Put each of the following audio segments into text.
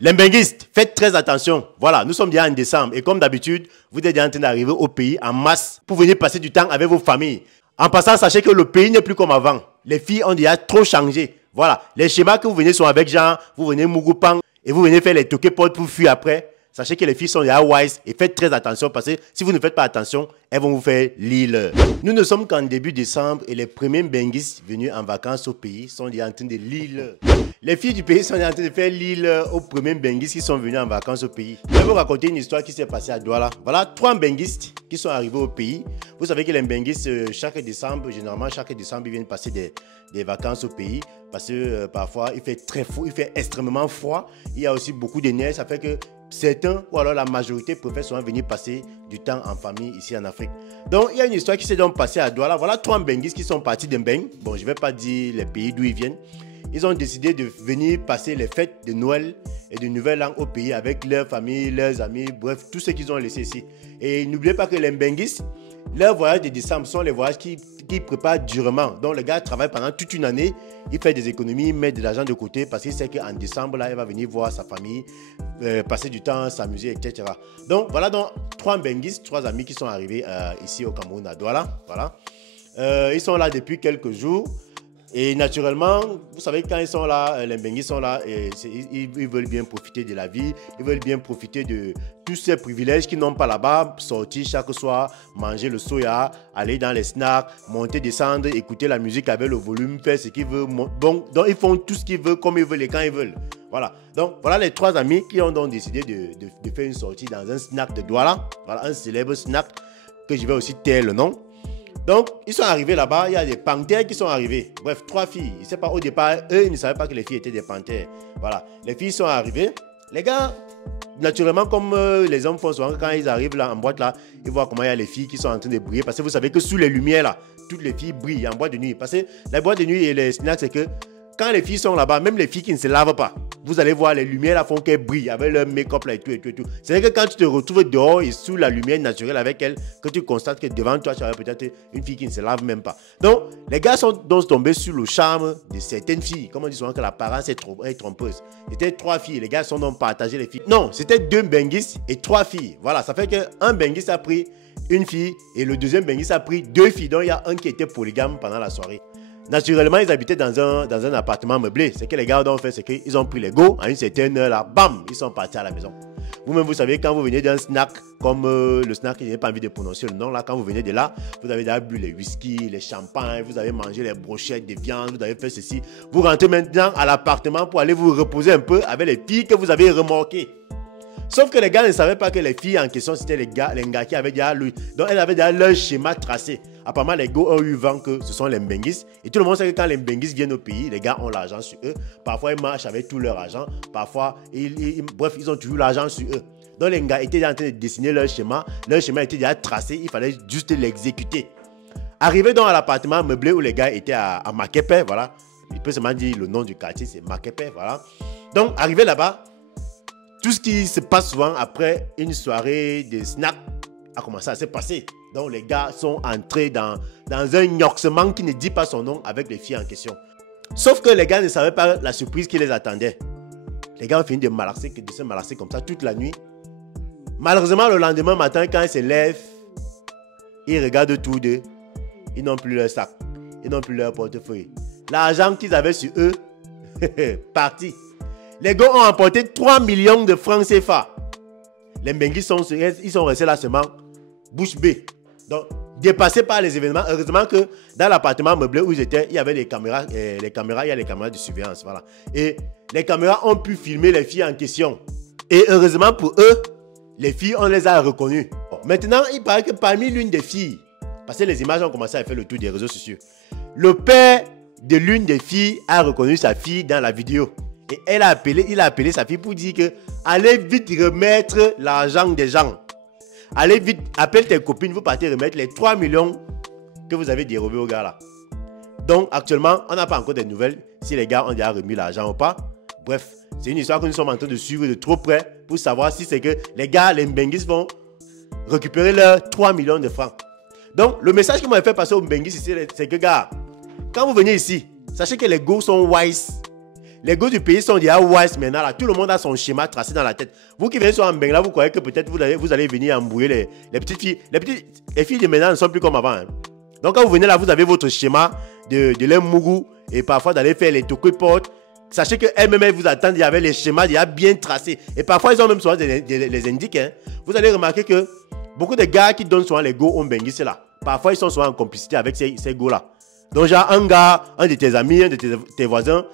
Les benguistes, faites très attention. Voilà, nous sommes déjà en décembre et comme d'habitude, vous êtes déjà en train d'arriver au pays en masse pour venir passer du temps avec vos familles. En passant, sachez que le pays n'est plus comme avant. Les filles ont déjà trop changé. Voilà, les schémas que vous venez sont avec Jean, vous venez Mougoupan et vous venez faire les toquepotes pour fuir après. Sachez que les filles sont déjà wise et faites très attention parce que si vous ne faites pas attention, elles vont vous faire l'île. Nous ne sommes qu'en début décembre et les premiers benguistes venus en vacances au pays sont déjà en train de l'île. Les filles du pays sont déjà en train de faire l'île aux premiers benguistes qui sont venus en vacances au pays. Je vais vous raconter une histoire qui s'est passée à Douala. Voilà 3 benguistes qui sont arrivés au pays. Vous savez que les benguistes, chaque décembre, généralement chaque décembre, ils viennent passer des vacances au pays parce que parfois il fait très froid, il fait extrêmement froid. Il y a aussi beaucoup de neige, ça fait que certains, ou alors la majorité, préfèrent souvent venir passer du temps en famille ici en Afrique. Donc, il y a une histoire qui s'est donc passée à Douala. Voilà 3 benguistes qui sont partis d'Mbeng. Bon, je ne vais pas dire les pays d'où ils viennent. Ils ont décidé de venir passer les fêtes de Noël et de Nouvel An au pays avec leur famille, leurs amis, bref, tout ce qu'ils ont laissé ici. Et n'oubliez pas que les benguistes, leurs voyages de décembre sont les voyages qui préparent durement. Donc, le gars travaille pendant toute une année, il fait des économies, il met de l'argent de côté parce qu'il sait qu'en décembre, là, il va venir voir sa famille, passer du temps, s'amuser, etc. Donc, voilà donc 3 benguistes, 3 amis qui sont arrivés ici au Cameroun, à Douala. Voilà. Ils sont là depuis quelques jours. Et naturellement, vous savez, quand ils sont là, les benguistes sont là, et ils veulent bien profiter de la vie, ils veulent bien profiter de tous ces privilèges qu'ils n'ont pas là-bas, sortir chaque soir, manger le soya, aller dans les snacks, monter, descendre, écouter la musique avec le volume, faire ce qu'ils veulent. Donc ils font tout ce qu'ils veulent, comme ils veulent et quand ils veulent. Voilà. Donc, voilà les 3 amis qui ont donc décidé de faire une sortie dans un snack de Douala. Voilà, un célèbre snack que je vais aussi taire le nom. Donc, ils sont arrivés là-bas, il y a des panthères qui sont arrivées. Bref, 3 filles. Je ne sais pas, au départ, eux, ils ne savaient pas que les filles étaient des panthères. Voilà, les filles sont arrivées. Les gars, naturellement, comme les hommes font souvent, quand ils arrivent là en boîte, là, ils voient comment il y a les filles qui sont en train de briller. Parce que vous savez que sous les lumières, là, toutes les filles brillent en boîte de nuit. Parce que la boîte de nuit et les snacks, c'est que quand les filles sont là-bas, même les filles qui ne se lavent pas, vous allez voir les lumières là font qu'elles brillent avec leur make-up là et tout et tout et tout. C'est que quand tu te retrouves dehors et sous la lumière naturelle avec elle, que tu constates que devant toi, tu as peut-être une fille qui ne se lave même pas. Donc, les gars sont donc tombés sur le charme de certaines filles. Comme on dit souvent que l'apparence est trompeuse. C'était 3 filles. Les gars sont donc partagés les filles. Non, c'était 2 benguistes et 3 filles. Voilà, ça fait qu'un benguiste a pris une fille et le deuxième benguiste a pris 2 filles. Donc, il y a un qui était polygame pendant la soirée. Naturellement, ils habitaient dans un appartement meublé. Ce que les gars ont fait, c'est qu'ils ont pris les go à une certaine heure là, bam, ils sont partis à la maison. Vous-même, vous savez, quand vous venez d'un snack, comme le snack, je n'ai pas envie de prononcer le nom, là, quand vous venez de là, vous avez déjà bu les whisky, les champagnes, vous avez mangé les brochettes de viande, vous avez fait ceci. Vous rentrez maintenant à l'appartement pour aller vous reposer un peu avec les filles que vous avez remorquées. Sauf que les gars ne savaient pas que les filles en question, c'était les gars qui avaient déjà lui. Donc, elles avaient déjà leur schéma tracé. Apparemment, les gars ont eu vent que ce sont les benguistes. Et tout le monde sait que quand les benguistes viennent au pays, les gars ont l'argent sur eux. Parfois, ils marchent avec tout leur argent. Parfois, bref, ils ont toujours l'argent sur eux. Donc, les gars étaient en train de dessiner leur schéma. Leur schéma était déjà tracé. Il fallait juste l'exécuter. Arrivé donc à l'appartement meublé où les gars étaient à Makepe, voilà. Il peut seulement dire le nom du quartier, c'est Makepe, voilà. Donc, arrivé là-bas, tout ce qui se passe souvent après une soirée de snack a commencé à se passer. Donc les gars sont entrés dans un gnoxement qui ne dit pas son nom avec les filles en question. Sauf que les gars ne savaient pas la surprise qui les attendait. Les gars ont fini de se malasser comme ça toute la nuit. Malheureusement, le lendemain matin, quand ils se lèvent, ils regardent tous deux. Ils n'ont plus leur sac. Ils n'ont plus leur portefeuille. L'argent qu'ils avaient sur eux, parti. Les gars ont emporté 3 millions de francs CFA. Les benguistes ils sont restés là seulement bouche bée. Donc, dépassés par les événements. Heureusement que dans l'appartement meublé où ils étaient, il y avait des caméras. Il y a les caméras de surveillance. Voilà. Et les caméras ont pu filmer les filles en question. Et heureusement pour eux, les filles, on les a reconnues. Bon, maintenant, il paraît que parmi l'une des filles, parce que les images ont commencé à faire le tour des réseaux sociaux, le père de l'une des filles a reconnu sa fille dans la vidéo. Et il a appelé sa fille pour dire que allez vite remettre l'argent des gens. Allez vite, appelle tes copines, vous partez remettre les 3 millions que vous avez dérobés au gars là. Donc actuellement, on n'a pas encore de nouvelles si les gars ont déjà remis l'argent ou pas. Bref, c'est une histoire que nous sommes en train de suivre de trop près pour savoir si c'est que les gars, les benguistes vont récupérer leurs 3 millions de francs. Donc le message que moi j'ai fait passer aux benguistes ici, c'est que gars, quand vous venez ici, sachez que les go sont wise. Les go du pays sont déjà wise maintenant. Là. Tout le monde a son schéma tracé dans la tête. Vous qui venez sur Mbeng, là, vous croyez que peut-être vous allez venir embrouiller les petites filles. Les filles de maintenant ne sont plus comme avant. Hein. Donc, quand vous venez là, vous avez votre schéma de l'Mougou et parfois d'aller faire les toqueportes. Sachez qu'elles-mêmes, elles vous attendent. Il y avait les schémas déjà bien tracés. Et parfois, ils ont même souvent les indiques. Hein. Vous allez remarquer que beaucoup de gars qui donnent souvent les go au Mbengui, c'est là. Parfois, ils sont souvent en complicité avec ces go-là. Donc, genre, un gars, un de tes amis, un de tes voisins,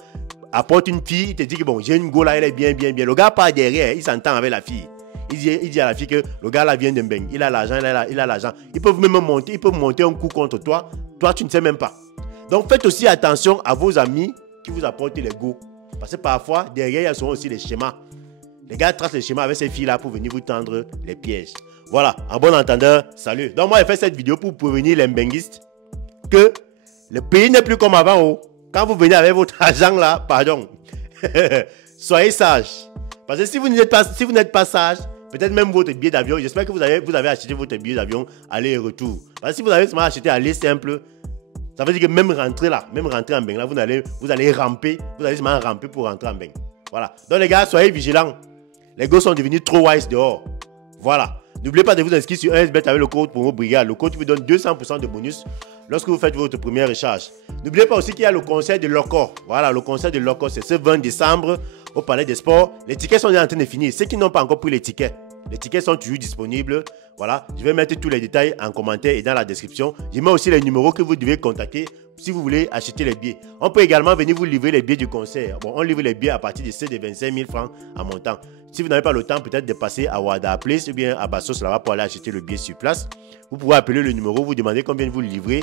apporte une fille, il te dit que bon, j'ai une go là, elle est bien. Le gars part derrière, il s'entend avec la fille. Il dit à la fille que le gars là vient de Mbeng, il a l'argent, il a l'argent. Ils peuvent même monter un coup contre toi. Toi, tu ne sais même pas. Donc, faites aussi attention à vos amis qui vous apportent les go. Parce que parfois, derrière, il y a souvent aussi les schémas. Les gars tracent les schémas avec ces filles là pour venir vous tendre les pièges. Voilà, en bon entendeur, salut. Donc, moi, j'ai fait cette vidéo pour prévenir les mbenguistes que le pays n'est plus comme avant. Oh. Quand vous venez avec votre argent là, pardon, soyez sages. Parce que si vous n'êtes pas sage, peut-être même votre billet d'avion, j'espère que vous avez acheté votre billet d'avion aller et retour. Parce que si vous avez seulement acheté aller simple, ça veut dire que même rentrer en Mbeng là, vous allez ramper, vous allez seulement ramper pour rentrer en Mbeng. Voilà. Donc les gars, soyez vigilants. Les gosses sont devenus trop wise dehors. Voilà. N'oubliez pas de vous inscrire sur 1xBet avec le code pour vos brigades. Le code vous donne 200% de bonus lorsque vous faites votre première recharge. N'oubliez pas aussi qu'il y a le concert de Loco. Voilà, le concert de Loco, c'est ce 20 décembre au Palais des Sports. Les tickets sont déjà en train de finir. Ceux qui n'ont pas encore pris les tickets sont toujours disponibles. Voilà, je vais mettre tous les détails en commentaire et dans la description. Je mets aussi les numéros que vous devez contacter si vous voulez acheter les billets. On peut également venir vous livrer les billets du concert. Bon, on livre les billets à partir de 25 000 francs en montant. Si vous n'avez pas le temps peut-être de passer à Wada Place ou bien à Bassos là-bas pour aller acheter le billet sur place, vous pouvez appeler le numéro, vous demandez combien vous livrez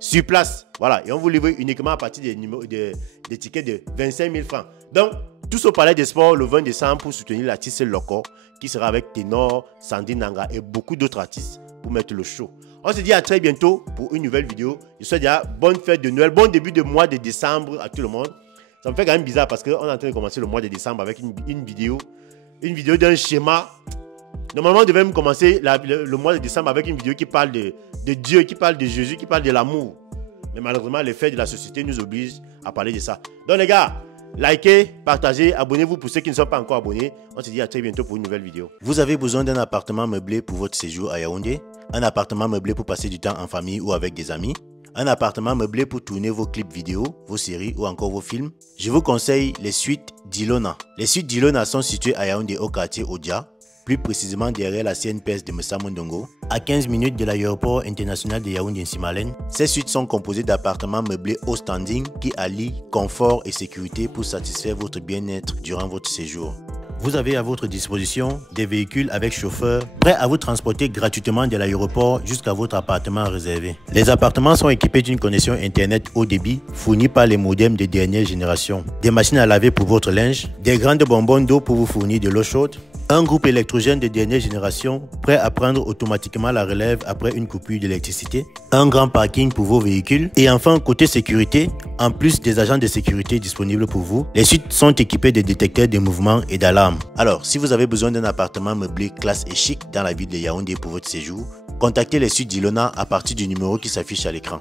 sur place. Voilà, et on vous livre uniquement à partir des tickets de 25 000 francs. Donc, tous au Palais des Sports le 20 décembre pour soutenir l'artiste Loco qui sera avec Ténor, Sandy Nanga et beaucoup d'autres artistes pour mettre le show. On se dit à très bientôt pour une nouvelle vidéo. Je souhaite déjà bonne fête de Noël, bon début de mois de décembre à tout le monde. Ça me fait quand même bizarre parce qu'on est en train de commencer le mois de décembre avec une vidéo d'un schéma. Normalement, on devait même commencer le mois de décembre avec une vidéo qui parle de Dieu, qui parle de Jésus, qui parle de l'amour. Mais malheureusement, les faits de la société nous obligent à parler de ça. Donc les gars, likez, partagez, abonnez-vous pour ceux qui ne sont pas encore abonnés. On se dit à très bientôt pour une nouvelle vidéo. Vous avez besoin d'un appartement meublé pour votre séjour à Yaoundé? Un appartement meublé pour passer du temps en famille ou avec des amis? Un appartement meublé pour tourner vos clips vidéo, vos séries ou encore vos films? Je vous conseille les suites d'Ilona. Les suites d'Ilona sont situées à Yaoundé au quartier Odia, plus précisément derrière la CNPS de Messamondongo, à 15 minutes de l'aéroport international de Yaoundé-Nsimalen. Ces suites sont composées d'appartements meublés haut standing qui allient confort et sécurité pour satisfaire votre bien-être durant votre séjour. Vous avez à votre disposition des véhicules avec chauffeur prêts à vous transporter gratuitement de l'aéroport jusqu'à votre appartement réservé. Les appartements sont équipés d'une connexion internet haut débit fournie par les modems de dernière génération, des machines à laver pour votre linge, des grandes bonbonnes d'eau pour vous fournir de l'eau chaude, un groupe électrogène de dernière génération prêt à prendre automatiquement la relève après une coupure d'électricité, un grand parking pour vos véhicules et enfin côté sécurité, en plus des agents de sécurité disponibles pour vous, les suites sont équipées de détecteurs de mouvement et d'alarmes. Alors, si vous avez besoin d'un appartement meublé classe et chic dans la ville de Yaoundé pour votre séjour, contactez les suites d'Ilona à partir du numéro qui s'affiche à l'écran.